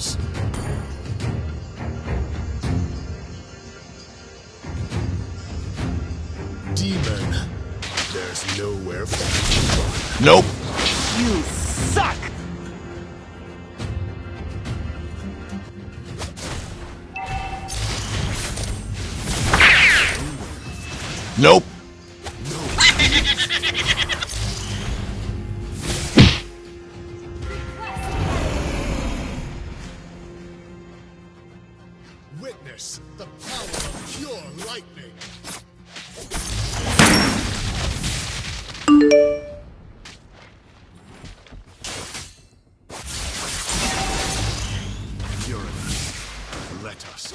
shadows. Demon, there's nowhere for you to run. Nope. You suck! Nope. Witness the power of pure lightning. Uranus, let us